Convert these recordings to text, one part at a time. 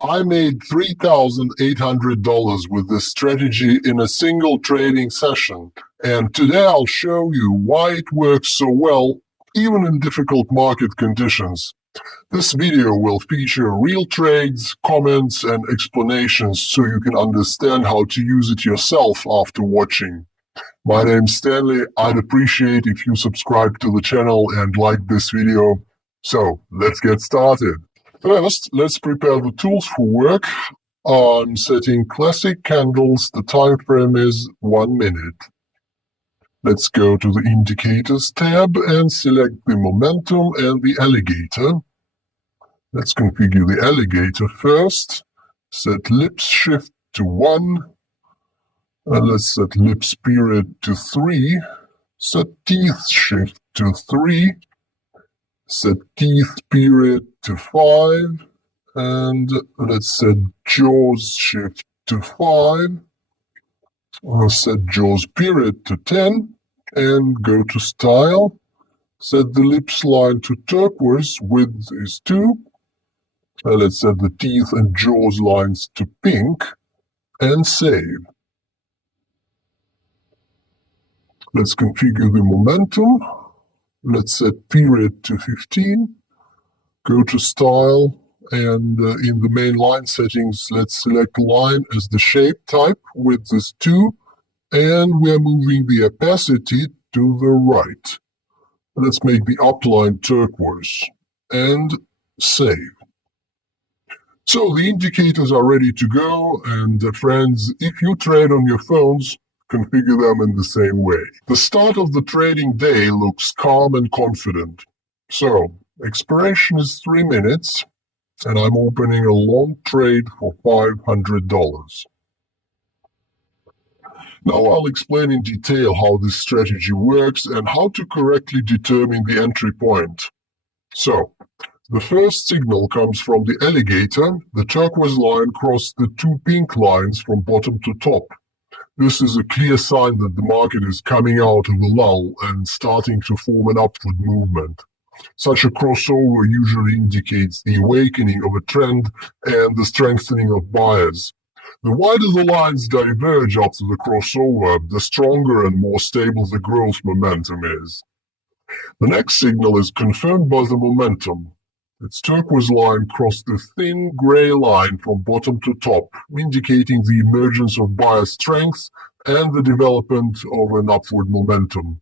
I made $3,800 with this strategy in a single trading session, and today I'll show you why it works so well, even in difficult market conditions. This video will feature real trades, comments, and explanations so you can understand how to use it yourself after watching. My name's Stanley. I'd appreciate if you subscribe to the channel and like this video. So, let's get started. First, let's prepare the tools for work. I'm setting classic candles. The time frame is 1 minute. Let's go to the Indicators tab and select the momentum and the alligator. Let's configure the alligator first. Set lips shift to 1. Let's set lips period to 3. Set teeth shift to 3. Set teeth period to 5. And let's set jaws shift to 5. Set jaws period to 10. And go to style. Set the lips line to turquoise, width is 2. Let's set the teeth and jaws lines to pink. And save. Let's configure the momentum. Let's set period to 15. Go to style, and in the main line settings, let's select line as the shape type, width is 2, and we're moving the opacity to the right. Let's make the upline turquoise, and save. So the indicators are ready to go, and friends, if you trade on your phones, configure them in the same way. The start of the trading day looks calm and confident. So, expiration is 3 minutes, and I'm opening a long trade for $500. Now I'll explain in detail how this strategy works and how to correctly determine the entry point. So, the first signal comes from the alligator. The turquoise line crossed the 2 pink lines from bottom to top. This is a clear sign that the market is coming out of a lull and starting to form an upward movement. Such a crossover usually indicates the awakening of a trend and the strengthening of buyers. The wider the lines diverge after the crossover, the stronger and more stable the growth momentum is. The next signal is confirmed by the momentum. Its turquoise line crossed the thin gray line from bottom to top, indicating the emergence of buyer strength and the development of an upward momentum.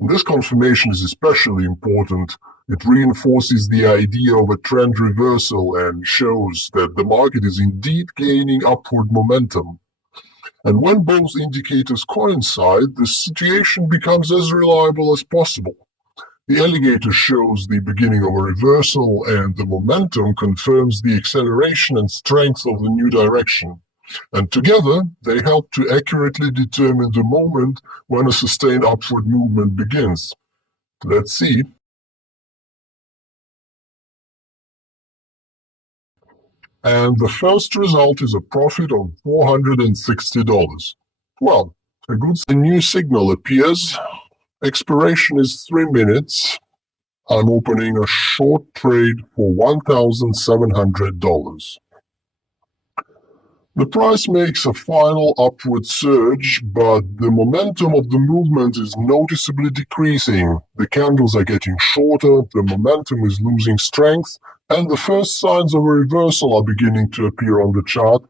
And this confirmation is especially important. It reinforces the idea of a trend reversal and shows that the market is indeed gaining upward momentum. And when both indicators coincide, the situation becomes as reliable as possible. The alligator shows the beginning of a reversal, and the momentum confirms the acceleration and strength of the new direction. And together, they help to accurately determine the moment when a sustained upward movement begins. Let's see. And the first result is a profit of $460. Well, a new signal appears. Expiration is 3 minutes. I'm opening a short trade for $1,700. The price makes a final upward surge, but the momentum of the movement is noticeably decreasing. The candles are getting shorter, the momentum is losing strength, and the first signs of a reversal are beginning to appear on the chart.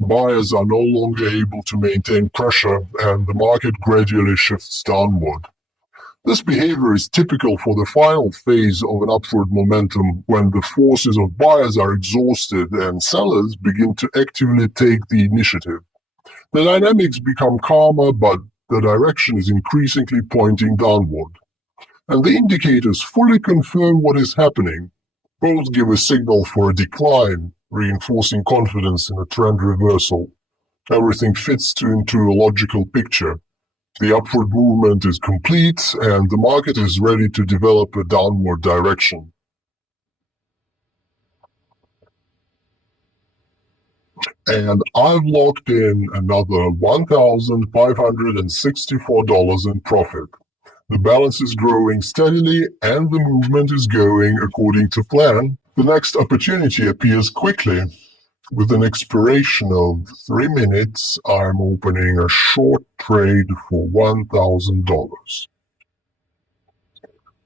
Buyers are no longer able to maintain pressure, and the market gradually shifts downward. This behavior is typical for the final phase of an upward momentum, when the forces of buyers are exhausted and sellers begin to actively take the initiative. The dynamics become calmer, but the direction is increasingly pointing downward. And the indicators fully confirm what is happening. Both give a signal for a decline, reinforcing confidence in a trend reversal. Everything fits into a logical picture. The upward movement is complete, and the market is ready to develop a downward direction. And I've locked in another $1,564 in profit. The balance is growing steadily, and the movement is going according to plan. The next opportunity appears quickly. With an expiration of 3 minutes, I'm opening a short trade for $1,000.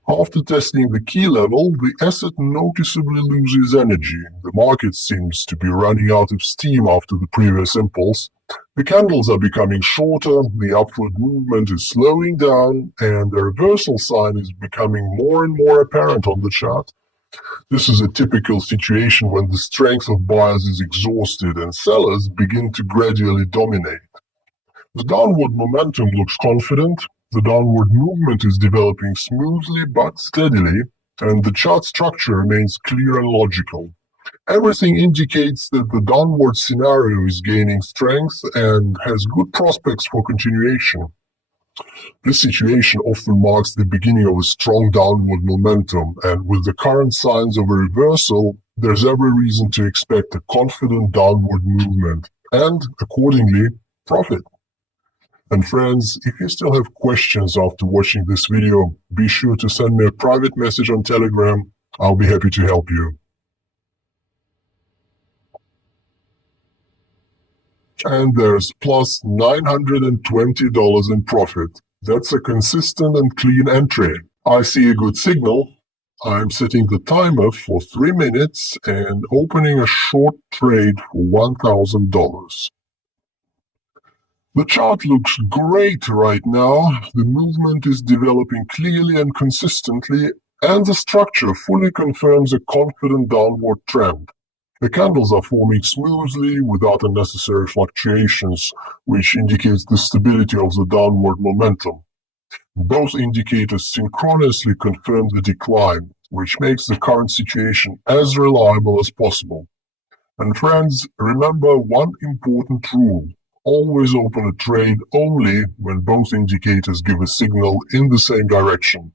After testing the key level, the asset noticeably loses energy. The market seems to be running out of steam after the previous impulse. The candles are becoming shorter, the upward movement is slowing down, and the reversal sign is becoming more and more apparent on the chart. This is a typical situation when the strength of buyers is exhausted and sellers begin to gradually dominate. The downward momentum looks confident, the downward movement is developing smoothly but steadily, and the chart structure remains clear and logical. Everything indicates that the downward scenario is gaining strength and has good prospects for continuation. This situation often marks the beginning of a strong downward momentum, and with the current signs of a reversal, there's every reason to expect a confident downward movement and, accordingly, profit. And friends, if you still have questions after watching this video, be sure to send me a private message on Telegram. I'll be happy to help you. And there's plus $920 in profit. That's a consistent and clean entry. I see a good signal. I'm setting the timer for 3 minutes and opening a short trade for $1,000. The chart looks great right now. The movement is developing clearly and consistently, and the structure fully confirms a confident downward trend. The candles are forming smoothly without unnecessary fluctuations, which indicates the stability of the downward momentum. Both indicators synchronously confirm the decline, which makes the current situation as reliable as possible. And friends, remember one important rule. Always open a trade only when both indicators give a signal in the same direction.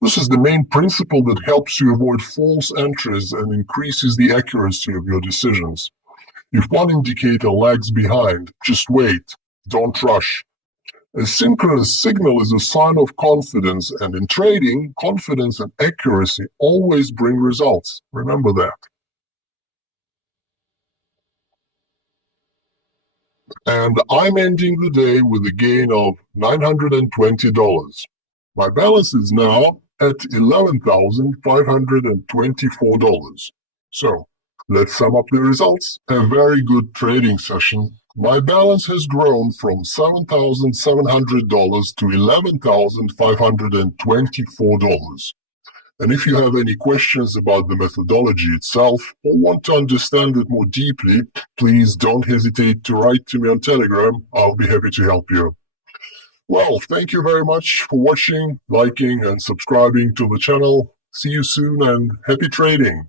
This is the main principle that helps you avoid false entries and increases the accuracy of your decisions. If one indicator lags behind, just wait. Don't rush. A synchronous signal is a sign of confidence, and in trading, confidence and accuracy always bring results. Remember that. And I'm ending the day with a gain of $920. My balance is now at $11,524. So, let's sum up the results. A very good trading session. My balance has grown from $7,700 to $11,524. And if you have any questions about the methodology itself or want to understand it more deeply, please don't hesitate to write to me on Telegram. I'll be happy to help you. Well, thank you very much for watching, liking, and subscribing to the channel. See you soon and happy trading!